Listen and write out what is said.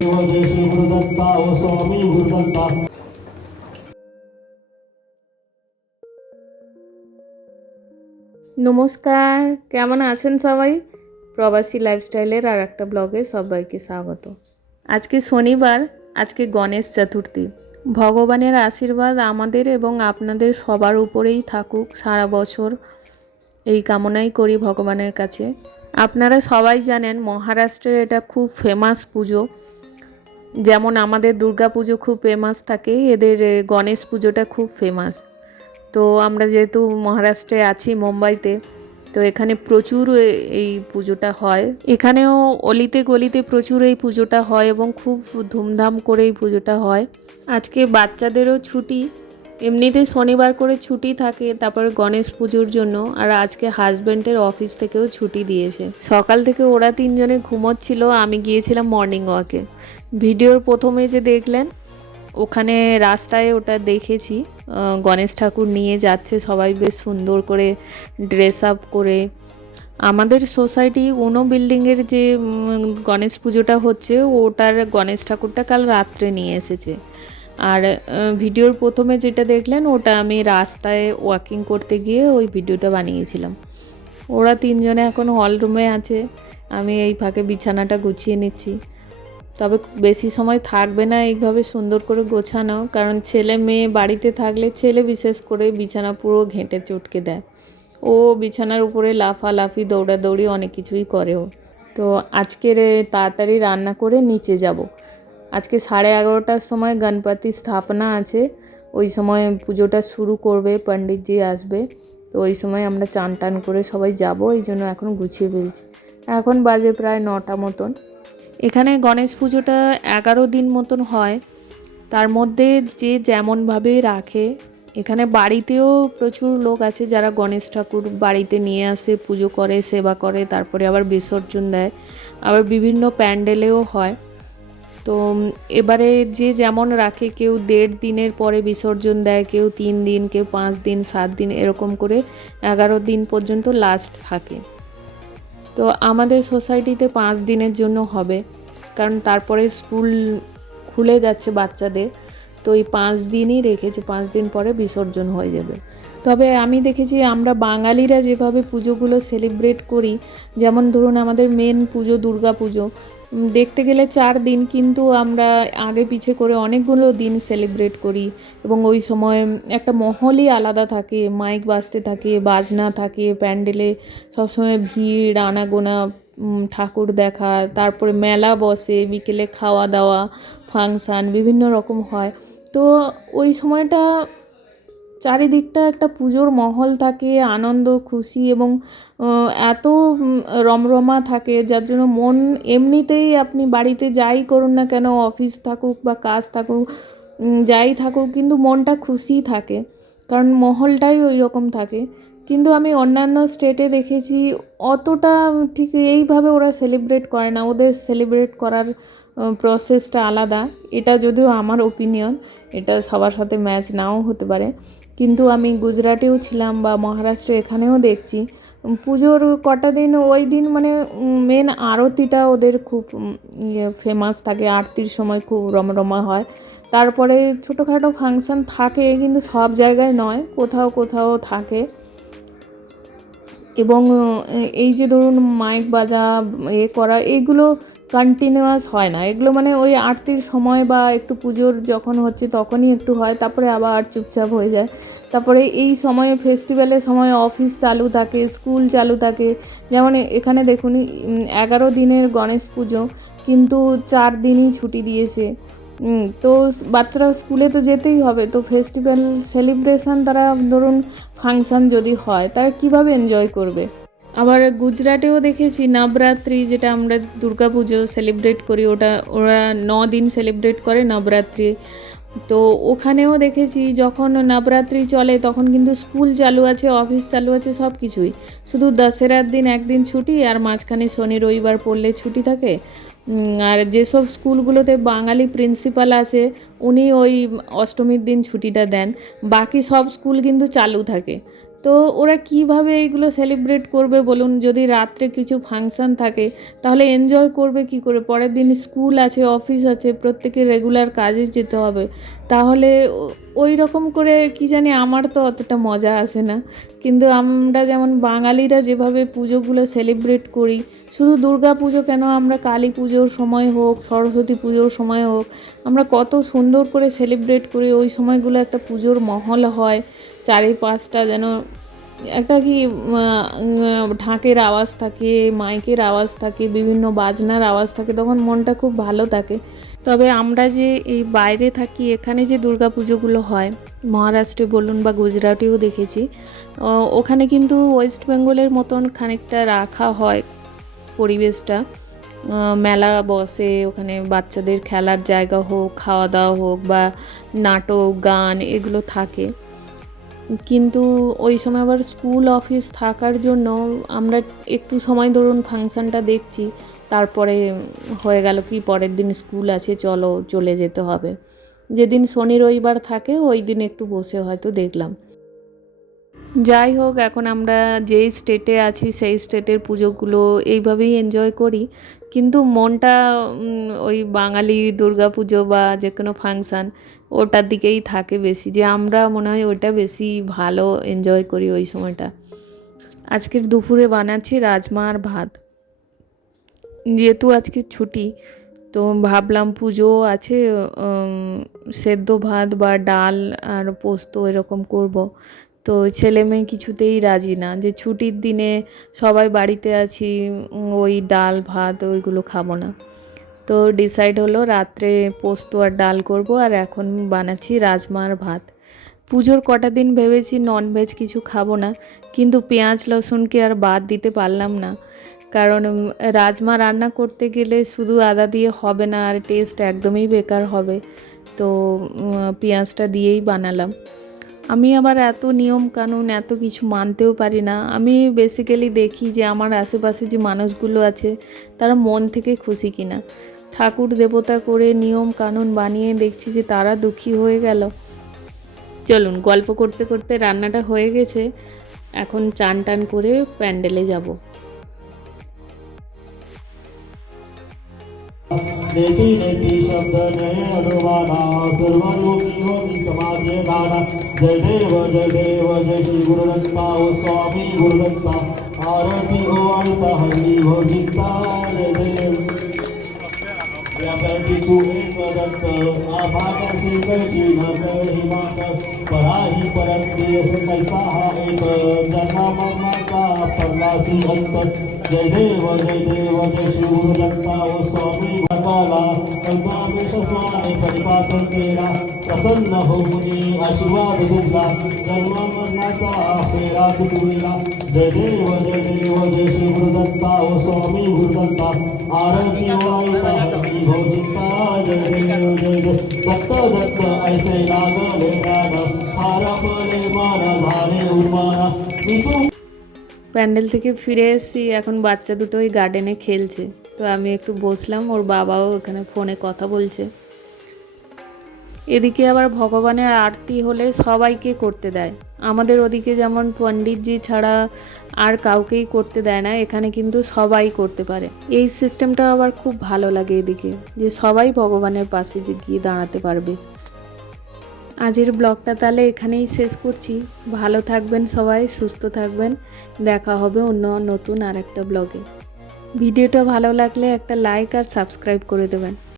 जय श्री गुरुदत्ता ओ स्वामी गुरुदत्ता। নমস্কার, কেমন আছেন সবাই? প্রবাসী লাইফস্টাইলের আর একটা ব্লগে সবাইকে স্বাগত। আজকে শনিবার, আজকে গণেশ চতুর্থী। ভগবানের আশীর্বাদ আমাদের এবং আপনাদের সবার উপরেই থাকুক সারা বছর, এই কামনাই করি ভগবানের কাছে। আপনারা সবাই জানেন মহারাষ্ট্রের এটা খুব ফেমাস পুজো। যেমন আমাদের দুর্গা পুজো খুব ফেমাস থাকে, এদের গণেশ পুজোটা খুব ফেমাস। তো আমরা যেহেতু মহারাষ্ট্রে আছি, মুম্বাইতে, তো এখানে প্রচুর এই পুজোটা হয়। এখানেও অলিতে গলিতে প্রচুর এই পুজোটা হয় এবং খুব ধুমধাম করে এই পুজোটা হয়। আজকে বাচ্চাদেরও ছুটি, এমনিতে শনিবার করে ছুটি থাকে তারপরে গণেশ পুজোর জন্য। আর আজকে হাজব্যান্ডের অফিস থেকেও ছুটি দিয়েছে। সকাল থেকে ওরা তিনজনে ঘুমোচ্ছিল, আমি গিয়েছিলাম মর্নিং ওয়াকে। ভিডিওর প্রথমে যে দেখলেন ওখানে রাস্তায় ওটা দেখেছি, গণেশ ঠাকুর নিয়ে যাচ্ছে সবাই বেশ সুন্দর করে ড্রেস আপ করে। আমাদের সোসাইটি উনো বিল্ডিংয়ের যে গণেশ পুজোটা হচ্ছে ওটার গণেশ ঠাকুরটা কাল রাত্রে নিয়ে এসেছে। আর ভিডিওর প্রথমে যেটা দেখলেন ওটা আমি রাস্তায় ওয়াকিং করতে গিয়ে ওই ভিডিওটা বানিয়েছিলাম। ওরা তিনজনে এখন হল রুমে আছে, আমি এই ফাঁকে বিছানাটা গুছিয়ে নিচ্ছি। তবে বেশি সময় থাকবে না এইভাবে সুন্দর করে গোছানো, কারণ ছেলে মেয়ে বাড়িতে থাকলে ছেলে বিশেষ করে বিছানা পুরো ঘেঁটে চটকে দেয়। ও বিছানার উপরে লাফালাফি দৌড়াদৌড়ি অনেক কিছুই করে ও। তো আজকের তাড়াতাড়ি রান্না করে নিচে যাব। আজকে 11:30টার সময় গণপতি স্থাপনা আছে, ওই সময় পুজোটা শুরু করবে, পণ্ডিতজি আসবে। তো ওই সময় আমরা চান টান করে সবাই যাব, এই জন্য এখন গুছিয়ে ফেলছি। এখন বাজে প্রায় 9টা মতন। এখানে গণেশ পুজোটা 11 দিন মতন হয়, তার মধ্যে যে যেমনভাবে রাখে। এখানে বাড়িতেও প্রচুর লোক আছে যারা গণেশ ঠাকুর বাড়িতে নিয়ে আসে, পুজো করে, সেবা করে, তারপরে আবার বিসর্জন দেয়। আবার বিভিন্ন প্যান্ডেলেও হয়। তো এবারে যে যেমন রাখে, কেউ 1.5 দিনের পরে বিসর্জন দেয়, কেউ 3 দিন, কেউ 5 দিন, 7 দিন, এরকম করে 11 দিন পর্যন্ত লাস্ট থাকে। তো আমাদের সোসাইটিতে 5 দিনের জন্য হবে, কারণ তারপরে স্কুল খুলে যাচ্ছে বাচ্চাদের। তো এই 5 দিনই রেখেছে, 5 দিন পরে বিসর্জন হয়ে যাবে। তবে আমি দেখেছি আমরা বাঙালিরা যেভাবে পুজোগুলো সেলিব্রেট করি, যেমন ধরুন আমাদের মেন পুজো দুর্গা পুজো, দেখতে গেলে 4 দিন, কিন্তু আমরা আগে পিছে করে অনেকগুলো দিন সেলিব্রেট করি। এবং ওই সময় একটা মহলই আলাদা থাকে, মাইক বাজতে থাকে, বাজনা থাকে, প্যান্ডেলে সবসময় ভিড়, আনাগোনা, ঠাকুর দেখা, তারপরে মেলা বসে, বিকেলে খাওয়া দাওয়া, ফাংশান বিভিন্ন রকম হয়। তো ওই সময়টা চারিদিকটা একটা পুজোর মহল থাকে, আনন্দ খুশি এবং এত রমরমা থাকে, যার জন্য মন এমনিতেই আপনি বাড়িতে যাই করুন না কেন, অফিস থাকুক বা কাজ থাকুক, যাই থাকুক, কিন্তু মনটা খুশিই থাকে, কারণ মহলটাই ওই রকম থাকে। কিন্তু আমি অন্যান্য স্টেটে দেখেছি অতটা ঠিক এইভাবে ওরা সেলিব্রেট করে না, ওদের সেলিব্রেট করার প্রসেসটা আলাদা। এটা যদিও আমার ওপিনিয়ন, এটা সবার সাথে ম্যাচ নাও হতে পারে। কিন্তু আমি গুজরাটেও ছিলাম বা মহারাষ্ট্রে, এখানেও দেখছি পুজোর কটা দিন, ওই দিন মানে মেন আরতিটা ওদের খুব ফেমাস থাকে, আরতির সময় খুব রমরমা হয়। তারপরে ছোটোখাটো ফাংশান থাকে, কিন্তু সব জায়গায় নয়, কোথাও কোথাও থাকে। এবং এই যে ধরুন মাইক বাজা করা, এইগুলো কন্টিনিউয়াস হয় না, এগুলো মানে ওই আরতির সময় বা একটু পুজোর যখন হচ্ছে তখনই একটু হয়, তারপরে আবার চুপচাপ হয়ে যায়। তারপরে এই সময়ে ফেস্টিভ্যালের সময় অফিস চালু থাকে, স্কুল চালু থাকে। যেমন এখানে দেখুন 11 দিনের গণেশ পুজো, কিন্তু 4 দিনই ছুটি দিয়েছে। তো বাচ্চারা স্কুলে তো যেতেই হবে, তো ফেস্টিভ্যাল সেলিব্রেশন তারা ধরুন ফাংশান যদি হয় তারা কীভাবে এনজয় করবে। আবার গুজরাটেও দেখেছি নবরাত্রি, যেটা আমরা দুর্গা পুজো সেলিব্রেট করি, ওরা 9 দিন সেলিব্রেট করে নবরাত্রি। তো ওখানেও দেখেছি যখন নবরাত্রি চলে তখন কিন্তু স্কুল চালু আছে, অফিস চালু আছে, সব কিছুই, শুধু দশেরার দিন একদিন ছুটি, আর মাঝখানে শনি রবিবার পড়লে ছুটি থাকে। আর যেসব স্কুলগুলোতে বাঙালি প্রিন্সিপাল আছে উনি ওই অষ্টমীর দিন ছুটিটা দেন, বাকি সব স্কুল কিন্তু চালু থাকে। তো তো ওরা কিভাবে এইগুলো সেলিব্রেট করবে বলুন? যদি রাত্রে কিছু ফাংশান থাকে তাহলে এনজয় করবে কি করে? পরের দিন স্কুল আছে, অফিস আছে, প্রত্যেকের রেগুলার কাজে যেতে হবে। তাহলে ওই রকম করে কি জানি, আমার তো অতটা মজা আসে না। কিন্তু আমরা যেমন বাঙালিরা যেভাবে পুজোগুলো সেলিব্রেট করি, শুধু দুর্গা পুজো কেন, আমরা কালী পুজোর সময় হোক, সরস্বতী পুজোর সময় হোক, আমরা কত সুন্দর করে সেলিব্রেট করি। ওই সময়গুলো একটা পুজোর মহল হয়, চারিপাশটা যেন একটা কি ঢাকের আওয়াজ থাকে, মাইকের আওয়াজ থাকে, বিভিন্ন বাজনার আওয়াজ থাকে, তখন মনটা খুব ভালো থাকে। তবে আমরা যে এই বাইরে থাকি, এখানে যে দুর্গা পুজোগুলো হয়, মহারাষ্ট্রে বলুন বা গুজরাটেও দেখেছি, ওখানে কিন্তু ওয়েস্ট বেঙ্গলের মতন খানিকটা রাখা হয় পরিবেশটা। মেলা বসে, ওখানে বাচ্চাদের খেলার জায়গা হোক, খাওয়া দাওয়া হোক, বা নাটক গান এগুলো থাকে। কিন্তু ওই সময় আবার স্কুল অফিস থাকার জন্য আমরা একটু সময় ধরুন ফাংশানটা দেখছি, তারপরে হয়ে গেল কি পরের দিন স্কুল আছে, চলো চলে যেতে হবে। যেদিন শনি রবিবার থাকে ওই দিন একটু বসে হয়তো দেখলাম। যাই হোক, এখন আমরা যেই স্টেটে আছি সেই স্টেটের পুজোগুলো এইভাবেই এনজয় করি। কিন্তু মনটা ওই বাঙালি দুর্গা পুজো বা যে কোনো ফাংশান ওটার দিকেই থাকে বেশি, যে আমরা মনে হয় ওটা বেশি ভালো এনজয় করি ওই সময়টা। আজকের দুপুরে বানাচ্ছি রাজমা আর ভাত। যেহেতু আজকে ছুটি, তো ভাবলাম পুজো আছে, সেদ্ধ ভাত বা ডাল আর পোস্ত এরকম করব। তো ছেলে মেয়ে কিছুতেই রাজি না, যে ছুটির দিনে সবাই বাড়িতে আছি, ওই ডাল ভাত ওইগুলো খাবো না। তো ডিসাইড হলো রাত্রে পোস্ত আর ডাল করব, আর এখন বানাচ্ছি রাজমা আর ভাত। পুজোর কটা দিন ভেবেছি ননভেজ কিছু খাবো না, কিন্তু পেঁয়াজ রসুনকে আর বাদ দিতে পারলাম না। কারণ রাজমা রান্না করতে গেলে শুধু আদা দিয়ে হবে না, আর টেস্ট একদমই বেকার হবে। তো পেঁয়াজটা দিয়েই বানালাম। আমি আবার এত নিয়ম কানুন এত কিছু মানতেও পারি না। আমি বেসিক্যালি দেখি যে আমার আশেপাশে যে মানুষগুলো আছে তারা মন থেকে খুশি কিনা। ঠাকুর দেবতা করে নিয়ম কানুন বানিয়ে দেখছি যে তারা দুঃখী হয়ে গেল। চলুন, গল্প করতে করতে রান্নাটা হয়ে গেছে, এখন চান টান করে প্যান্ডেলে যাব। नेति नेति शब्द नये अनुमाना सर्वलोकी होमी समाधि दाना। जय देव जय श्री गुरुदत्ता ओ स्वामी गुरुदत्ता। आरती ओ आरता हरि भोजिता जय देव। व्यापी तू एक दत्त आभाग से कची न कही मात। पराही परत्रिय कैसा हा एक जन्म मरणाचा परलासी अंत। जय देव जय श्री गुरुदत्ता ओ स्वामी भक्ताला कल्पामेशस्माने परिपालन केला। प्रसन्न हो मुनी आशीर्वाद दिला जन्म मरणाचा फेरा तुटविला। जय देव जय श्री गुरुदत्ता ओ स्वामी गुरुदत्ता। आरती वाईता हरी भोजिता जय देव दत्त दत्त ऐसे लागले ज्ञान हारमले मान झाले उन्माना। প্যান্ডেল থেকে ফিরে এসেছি, এখন বাচ্চা দুটো ওই গার্ডেনে খেলছে। তো আমি একটু বসলাম, ওর বাবাও এখানে ফোনে কথা বলছে। এদিকে আবার ভগবানের আরতি হলে সবাইকে করতে দেয়। আমাদের ওদিকে যেমন পণ্ডিতজি ছাড়া আর কাউকেই করতে দেয় না, এখানে কিন্তু সবাই করতে পারে। এই সিস্টেমটা আবার খুব ভালো লাগে এদিকে, যে সবাই ভগবানের পাশে যে গিয়ে দাঁড়াতে পারবে। আজের ব্লগটা তাহলে এখানেই শেষ করছি। ভালো থাকবেন সবাই, সুস্থ থাকবেন। দেখা হবে অন্য নতুন আর একটা ব্লগে। ভিডিওটা ভালো লাগলে একটা লাইক আর সাবস্ক্রাইব করে দেবেন।